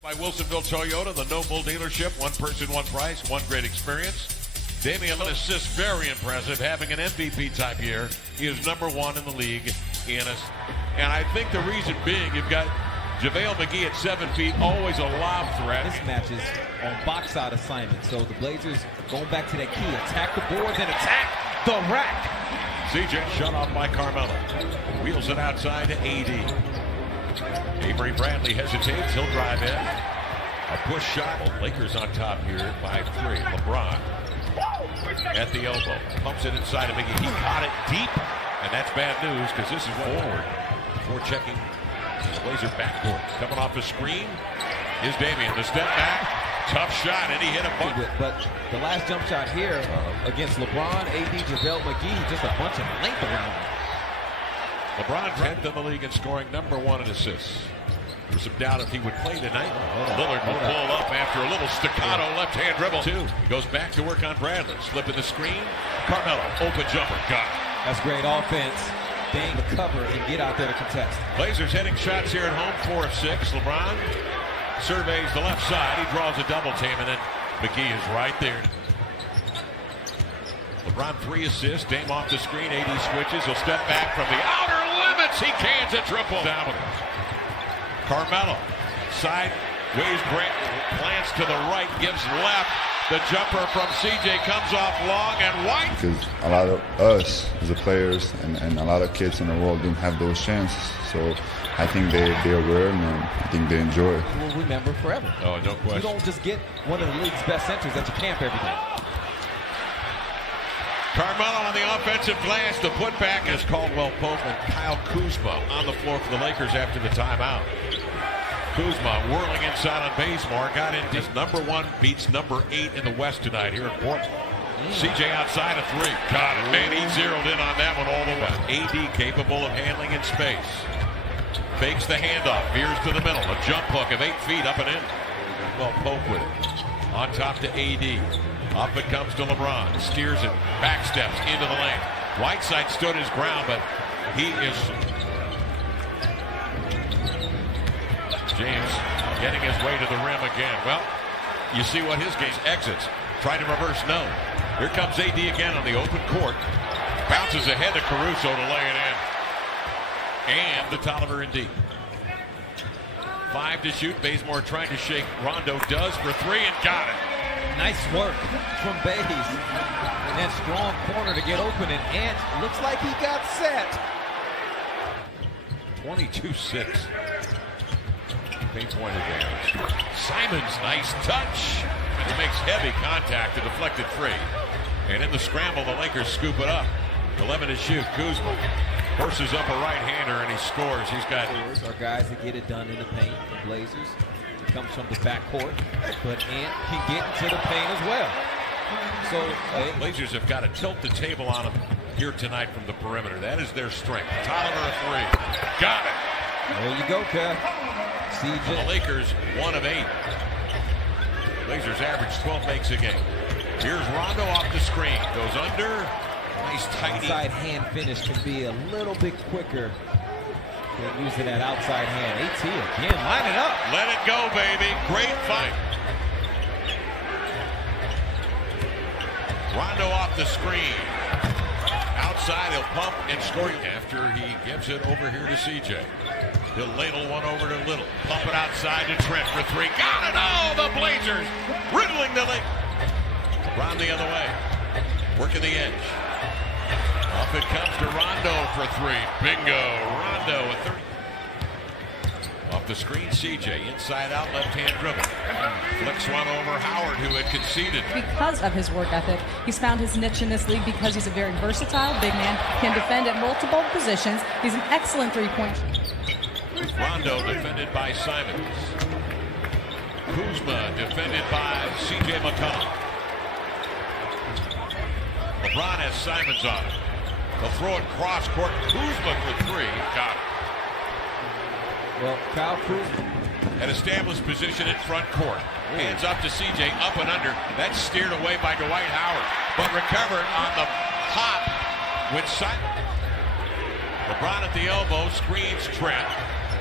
By Wilsonville Toyota, the Noble dealership, one person, one price, one great experience. Damian assists, very impressive, having an MVP type year. He is #1 in the league in us. And I think the reason being, you've got JaVale McGee at 7 feet, always a lob threat. This match is on box side assignment. So the Blazers going back to that key, attack the board, then attack the rack. CJ shut off by Carmelo. Wheels it outside to AD. Avery Bradley hesitates. He'll drive in. A push shot. Lakers on top here by 3. LeBron at the elbow. Pumps it inside of McGee. He caught it deep. And that's bad news because this is forward. Before checking the Blazer backcourt. Coming off the screen is Damian. The step back. Tough shot. And he hit a bucket. But the last jump shot here against LeBron, AD, JaVale McGee, just a bunch of length around him. LeBron 10th in the league and scoring #1 in assists. There's some doubt if he would play tonight. Lillard will pull up after a little staccato left-hand dribble. Goes back to work on Bradley. Slipping the screen. Carmelo, open jumper. Got it. That's great offense. Staying to cover and get out there to contest. Blazers hitting shots here at home, 4 of 6. LeBron surveys the left side. He draws a double team, and then McGee is right there. LeBron 3 assists. Dame off the screen. AD switches. He'll step back from the outer limits. He cans a triple. Carmelo. Sideways glance to the right. Gives left. The jumper from CJ comes off long and White. Because a lot of us as the players and a lot of kids in the world didn't have those chances. So I think they're aware and I think they enjoy it. We'll remember forever. Oh, no question. You don't just get one of the league's best centers at your camp every day. Carmelo on the offensive glass. The putback is Caldwell Pope and Kyle Kuzma on the floor for the Lakers after the timeout. Kuzma whirling inside on Bazemore. Got in. Just #1 beats #8 in the West tonight here in Portland. CJ outside of 3. Got it. Man, he zeroed in on that one all the way. AD capable of handling in space. Fakes the handoff. Veers to the middle. A jump hook of 8 feet up and in. Well, Pope with it. On top to AD. Up it comes to LeBron. Steers it. Back steps into the lane. Whiteside stood his ground, but he is... James getting his way to the rim again. Well, you see what his game exits. Try to reverse, no. Here comes AD again on the open court. Bounces ahead to Caruso to lay it in. And to Tolliver and D. 5 to shoot. Bazemore trying to shake. Rondo does for 3 and got it. Nice work from Bays. And that strong corner to get open, and Ant looks like he got set. 22-6. Paint point advantage. Simons, nice touch. And he makes heavy contact, a deflected free. And in the scramble, the Lakers scoop it up. 11 to shoot. Kuzma forces up a right-hander, and he scores. He's got... Our guys that get it done in the paint. The Blazers. It comes from the backcourt. But Ant can get into the paint as well. So Blazers have got to tilt the table on them here tonight from the perimeter. That is their strength. Tolliver 3. Got it. There you go, Kev. CJ. The Lakers 1 of 8. Blazers average 12 makes a game. Here's Rondo off the screen. Goes under. Nice tidy. Outside hand finish can be a little bit quicker than using that outside hand. AT again, line it up. Let it go, baby. Great fight. Rondo off the screen. Outside, he'll pump and score after he gives it over here to CJ. He'll ladle one over to Little. Pump it outside to Trent for 3. Got it! Oh, the Blazers riddling the lane. LeBron the other way. Working the edge. Off it comes to Rondo for 3. Bingo. Rondo at 30. Off the screen, CJ. Inside out, left-hand dribble. Flicks one over Howard, who had conceded. Because of his work ethic, he's found his niche in this league because he's a very versatile big man, can defend at multiple positions. He's an excellent three-point. Rondo defended by Simons. Kuzma defended by C.J. McCollum. LeBron has Simons on it. They'll throw it cross court. Kuzma for 3. Got it. Well, Kyle Kuzma at established position in front court. Hands up to C.J. Up and under. That's steered away by Dwight Howard, but recovered on the hop with Simons. LeBron at the elbow, screens Trent.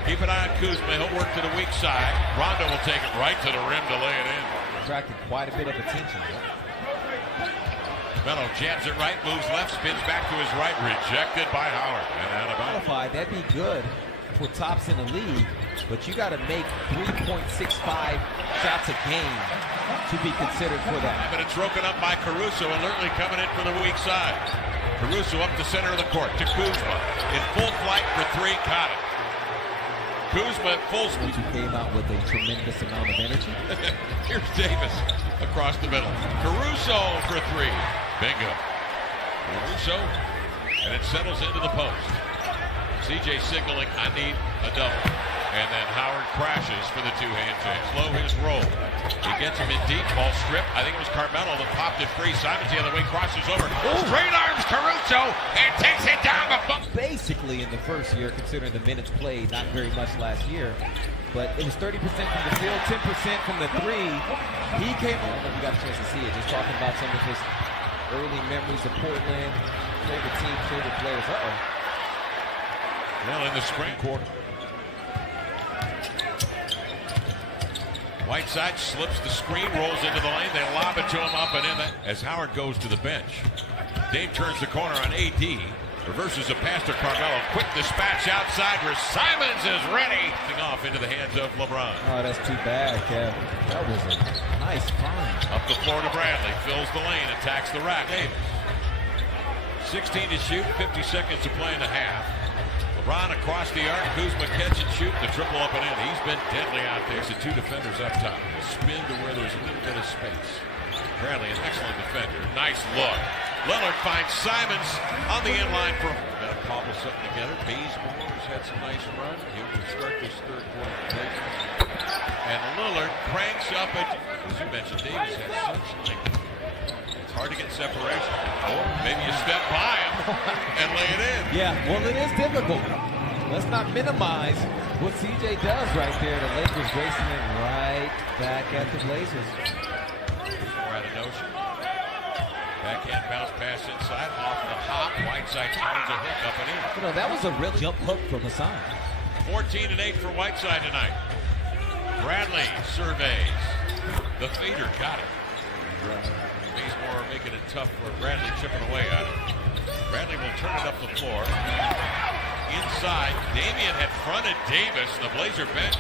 Keep an eye on Kuzma. He'll work to the weak side. Rondo will take it right to the rim to lay it in. Attracted quite a bit of attention. Melo jabs it right, moves left, spins back to his right. Rejected by Howard. And out of bounds. Qualified, that'd be good for tops in the league, but you got to make 3.65 shots a game to be considered for that. But it's broken up by Caruso, alertly coming in for the weak side. Caruso up the center of the court to Kuzma. In full flight for three, caught it. Kuzma at full speed. Who came out with a tremendous amount of energy. Here's Davis across the middle. Caruso for three. Bingo. Caruso, and it settles into the post. CJ signaling, I need a double. And then Howard crashes for the two-hand jam. Slow his roll. He gets him in deep, ball stripped. I think it was Carmelo that popped it free. Simons the other way, crosses over. Straight arms Caruso and takes it down the bump. Basically in the first year, considering the minutes played, not very much last year. But it was 30% from the field, 10% from the three. He came, I don't know if you got a chance to see it, just talking about some of his early memories of Portland, favorite team, favorite players. Well, in the spring quarter. Whiteside slips the screen, rolls into the lane. They lob it to him up and in. As Howard goes to the bench. Dame turns the corner on AD. Reverses a pass to Carmelo. Quick dispatch outside where Simons is ready. Off into the hands of LeBron. Oh, that's too bad, Kev. That was a nice find. Up the floor to Bradley. Fills the lane. Attacks the rack. Davis. 16 to shoot. 50 seconds to play in the half. LeBron across the arc. Kuzma catch and shoot. The triple up and in. He's been deadly out there. So two defenders up top. Spin to where there's a little bit of space. Bradley, an excellent defender. Nice look. Lillard finds Simons on the inline for got to cobble something together. Bazemore's had some nice run. He will start this third quarter. And Lillard cranks up it. As you mentioned, Davis had such length. It's hard to get separation. Or maybe you step by him and lay it in. Yeah, well, it is difficult. Let's not minimize what CJ does right there. The Lakers racing it right back at the Blazers. We're at a notion. Backhand bounce pass inside, off the hop. Whiteside finds a hook up and in. You know, that was a real jump hook from Hassan. 14 and 8 for Whiteside tonight. Bradley surveys. The fader got it. Bazemore making it tough for Bradley, chipping away at it. Bradley will turn it up the floor. Inside, Damian had fronted Davis, the Blazer bench.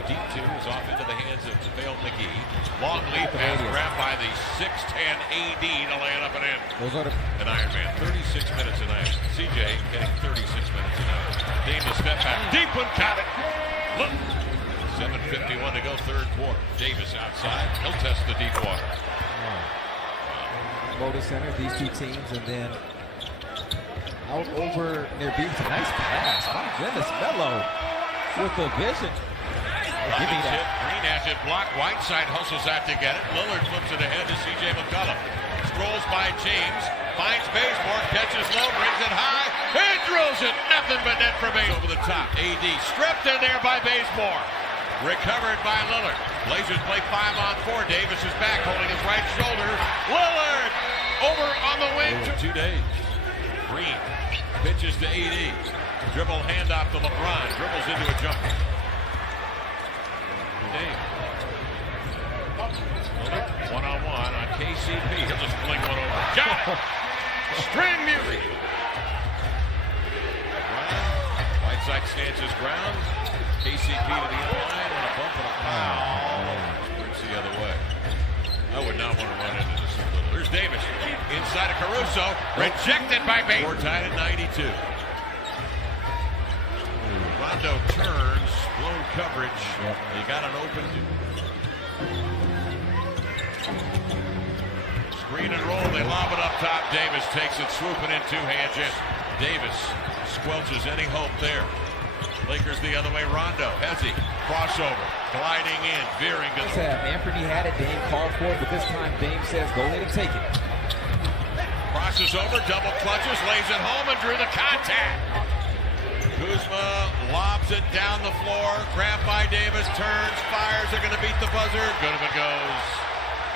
The deep two is off into the hands of JaVale McGee. Long lead pass grabbed by the 6'10 AD to lay it up and in. Those are an Iron Man, 36 minutes a night. CJ getting 36 minutes a night. Dame to step back. Deep one, caught it. Look. 7:51 to go, third quarter. Davis outside. He'll test the deep water. Motor Center, these two teams, and then out over near beats. A nice pass. My goodness, Melo with the vision. Give me that. Green has it blocked. Whiteside hustles out to get it. Lillard flips it ahead to CJ McCollum. Strolls by James. Finds Bazemore. Catches low. Brings it high. And drills it. Nothing but net for Bazemore. Over the top. AD stripped in there by Bazemore. Recovered by Lillard. Blazers play 5-on-4. Davis is back holding his right shoulder. Lillard over on the wing. 2 days. Green pitches to AD. Dribble handoff to LeBron. Dribbles into a jumper. Dame. One-on-one on KCP. He'll just fling one over. Got it! String music. Whiteside stands his ground. KCP to the inline and a bump and a foul. Brings the other way. I would not want to run into this. There's Davis. Inside of Caruso. Rejected by Bates. We're tied at 92. Rondo turns. Blown coverage. He got an open. Screen and roll. They lob it up top. Davis takes it. Swooping in two-hand jam. Davis squelches any hope there. Lakers the other way. Rondo. Hezzy. Crossover. Gliding in. Veering to the... Anthony had it. Dame called for it, but this time Dame says, go ahead and take it. Crosses over. Double clutches. Lays it home and drew the contact. Kuzma lobs it down the floor. Grabbed by Davis. Turns. Fires. They're going to beat the buzzer. Good if it goes.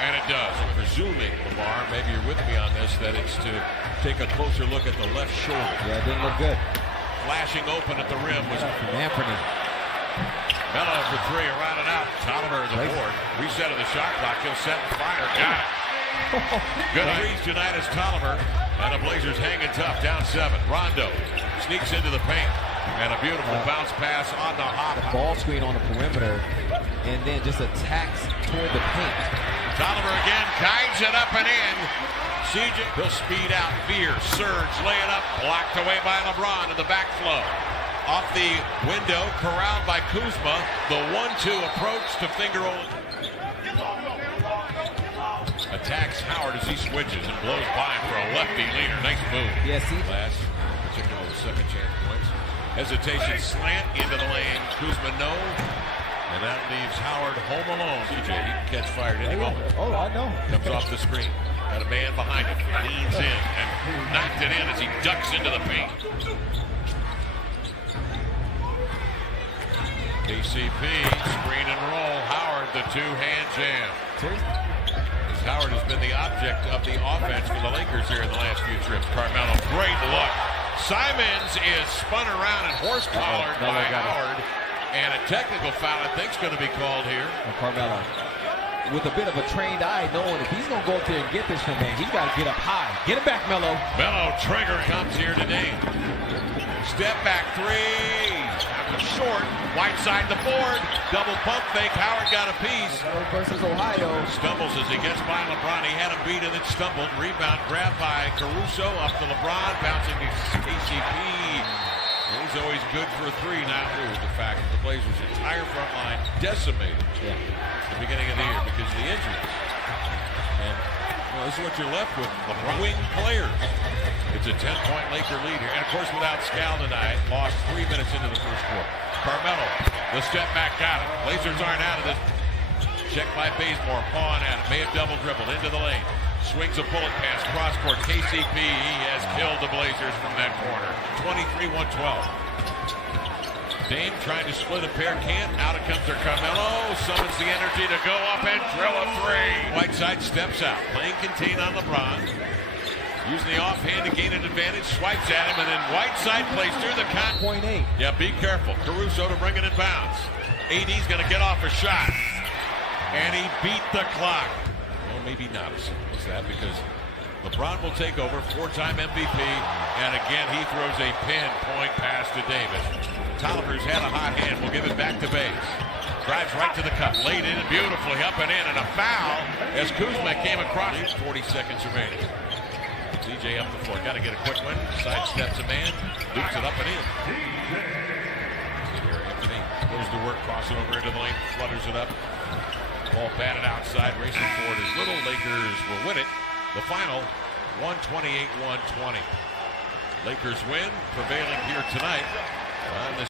And it does. Presuming, Lamar, maybe you're with me on this, that it's to take a closer look at the left shoulder. Yeah, it didn't look good. flashing open at the rim was Anthony. Melo for three, around and out. Tolliver the board. Reset of the shot clock. He'll set and fire. Got it. Good threes tonight as Tolliver. And the Blazers hanging tough, down 7. Rondo sneaks into the paint. And a beautiful bounce pass on the hop. The ball screen on the perimeter. And then just attacks toward the paint. Tolliver again, guides it up and in. CJ, he'll speed out, veer, surge, lay it up. Blocked away by LeBron in the backflow. Off the window, corralled by Kuzma. The 1-2 approach to finger roll. Attacks Howard as he switches and blows by him for a lefty leaner. Nice move. Yeah, see? Last, particularly the second chance points. Hesitation slant into the lane. Kuzma no. And that leaves Howard home alone. CJ, he can catch fire at any moment. Oh, I know. Comes off the screen. Got a man behind him. Leans in and knocked it in as he ducks into the paint. KCP, screen and roll. Howard, the two-hand jam. As Howard has been the object of the offense for the Lakers here in the last few trips. Carmelo, great look. Simons is spun around and horse-collared by Howard. And a technical foul, I think, is going to be called here. And Carmelo, with a bit of a trained eye, knowing if he's going to go up there and get this from man, he's got to get up high. Get it back, Melo. Melo trigger comes here today. Step back three. Short. Whiteside the board. Double pump fake. Howard got a piece. Versus Ohio. Stumbles as he gets by LeBron. He had him beat and then stumbled. Rebound grabbed by Caruso. Up to LeBron. Bouncing to KCP. He's always good for a three now. The fact that the Blazers' entire front line decimated at the beginning of the year because of the injuries. And this is what you're left with, LeBron wing players. It's a 10-point Laker lead here. And of course, without Scal tonight, lost 3 minutes into the first quarter. Carmelo, the step back got it. Blazers aren't out of this. Check by Bazemore, pawing at it. May have double dribbled into the lane. Swings a bullet pass, cross court. KCP, he has killed the Blazers from that corner. 23-112. Dame trying to split a pair, can't. Out it comes to Carmelo. Summons the energy to go up and drill a three. Whiteside steps out, playing contain on LeBron. Using the offhand to gain an advantage, swipes at him, and then Whiteside plays through the con. 0.8. Yeah, be careful. Caruso to bring it in bounds. AD's going to get off a shot. And he beat the clock. Well, maybe not as simple as that because LeBron will take over, 4-time MVP, and again he throws a pinpoint pass to Davis. Tolliver's had a hot hand. We'll give it back to Bates. Drives right to the cup, laid in beautifully, up and in, and a foul as Kuzma came across. 40 seconds remaining. CJ up the floor, got to get a quick one. Sidesteps a man, dukes it up and in. Here Anthony goes to work, crossing over into the lane, flutters it up. Ball batted outside, racing forward as little. Lakers will win it. The final, 128-120. Lakers win, prevailing here tonight on this